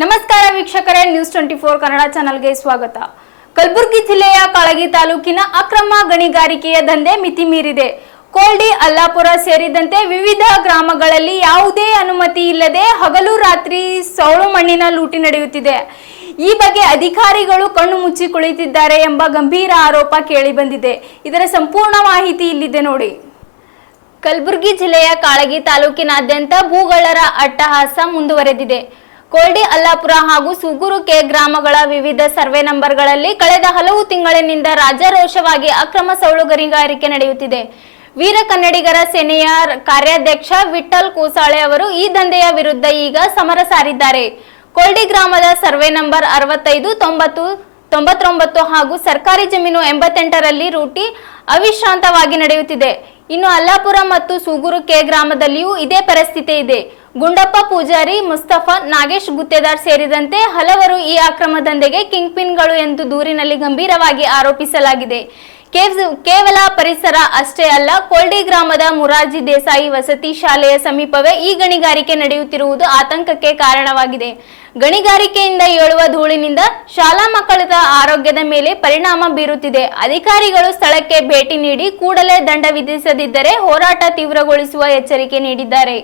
ನಮಸ್ಕಾರ ವೀಕ್ಷಕರೇ, ನ್ಯೂಸ್ 24 ಕನ್ನಡ ಚಾನೆಲ್ಗೆ ಸ್ವಾಗತ. ಕಲಬುರಗಿ ಜಿಲ್ಲೆಯ ಕಾಳಗಿ ತಾಲೂಕಿನ ಅಕ್ರಮ ಗಣಿಗಾರಿಕೆಯ ದಂಧೆ ಮಿತಿ ಮೀರಿದೆ. ಕೋಲ್ಡಿ, ಅಲ್ಲಾಪುರ ಸೇರಿದಂತೆ ವಿವಿಧ ಗ್ರಾಮಗಳಲ್ಲಿ ಯಾವುದೇ ಅನುಮತಿ ಇಲ್ಲದೆ ಹಗಲು ರಾತ್ರಿ ಸೌಳು ಮಣ್ಣಿನ ಲೂಟಿ ನಡೆಯುತ್ತಿದೆ. ಈ ಬಗ್ಗೆ ಅಧಿಕಾರಿಗಳು ಕಣ್ಣು ಮುಚ್ಚಿ ಕುಳಿತಿದ್ದಾರೆ ಎಂಬ ಗಂಭೀರ ಆರೋಪ ಕೇಳಿಬಂದಿದೆ. ಇದರ ಸಂಪೂರ್ಣ ಮಾಹಿತಿ ಇಲ್ಲಿದೆ ನೋಡಿ. ಕಲಬುರಗಿ ಜಿಲ್ಲೆಯ ಕಾಳಗಿ ತಾಲೂಕಿನಾದ್ಯಂತ ಭೂಗಳ್ಳರ ಅಟ್ಟಹಾಸ ಮುಂದುವರೆದಿದೆ. ಕೋಲ್ಡಿ, ಅಲ್ಲಾಪುರ ಹಾಗೂ ಸೂಗೂರು ಕೆ ಗ್ರಾಮಗಳ ವಿವಿಧ ಸರ್ವೆ ನಂಬರ್ಗಳಲ್ಲಿ ಕಳೆದ ಹಲವು ತಿಂಗಳಿನಿಂದ ರಾಜಾರೋಷವಾಗಿ ಅಕ್ರಮ ಸೌಳು ಗಣಿಗಾರಿಕೆ ನಡೆಯುತ್ತಿದೆ. ವೀರ ಕನ್ನಡಿಗರ ಸೇನೆಯ ಕಾರ್ಯಾಧ್ಯಕ್ಷ ವಿಠ್ಠಲ್ ಕೂಸಾಳೆ ಅವರು ಈ ದಂಧೆಯ ವಿರುದ್ಧ ಈಗ ಸಮರ ಸಾರಿದ್ದಾರೆ. ಕೋಲ್ಡಿ ಗ್ರಾಮದ ಸರ್ವೆ ನಂಬರ್ 65, 90, 99 ಹಾಗೂ ಸರ್ಕಾರಿ ಜಮೀನು 88ರಲ್ಲಿ ರೂಟಿ ಅವಿಶ್ರಾಂತವಾಗಿ ನಡೆಯುತ್ತಿದೆ. ಇನ್ನು ಅಲ್ಲಾಪುರ ಮತ್ತು ಸೂಗೂರು ಕೆ ಗ್ರಾಮದಲ್ಲಿಯೂ ಇದೇ ಪರಿಸ್ಥಿತಿ ಇದೆ. ಗುಂಡಪ್ಪ ಪೂಜಾರಿ, ಮುಸ್ತಫಾ, ನಾಗೇಶ್ ಗುತ್ತೇದಾರ್ ಸೇರಿದಂತೆ ಹಲವರು ಈ ಅಕ್ರಮ ದಂಧೆಗೆ ಕಿಂಗ್ ಪಿನ್ಗಳು ಎಂದು ದೂರಿನಲ್ಲಿ ಗಂಭೀರವಾಗಿ ಆರೋಪಿಸಲಾಗಿದೆ. ಕೇವಲ ಪರಿಸರ ಅಷ್ಟೇ ಅಲ್ಲ, ಕೋಲ್ಡಿ ಗ್ರಾಮದ ಮುರಾರ್ಜಿ ದೇಸಾಯಿ ವಸತಿ ಶಾಲೆಯ ಸಮೀಪವೇ ಈ ಗಣಿಗಾರಿಕೆ ನಡೆಯುತ್ತಿರುವುದು ಆತಂಕಕ್ಕೆ ಕಾರಣವಾಗಿದೆ. ಗಣಿಗಾರಿಕೆಯಿಂದ ಏಳುವ ಧೂಳಿನಿಂದ ಶಾಲಾ ಮಕ್ಕಳ ಆರೋಗ್ಯದ ಮೇಲೆ ಪರಿಣಾಮ ಬೀರುತ್ತಿದೆ. ಅಧಿಕಾರಿಗಳು ಸ್ಥಳಕ್ಕೆ ಭೇಟಿ ನೀಡಿ ಕೂಡಲೇ ದಂಡ ವಿಧಿಸದಿದ್ದರೆ ಹೋರಾಟ ತೀವ್ರಗೊಳಿಸುವ ಎಚ್ಚರಿಕೆ ನೀಡಿದ್ದಾರೆ.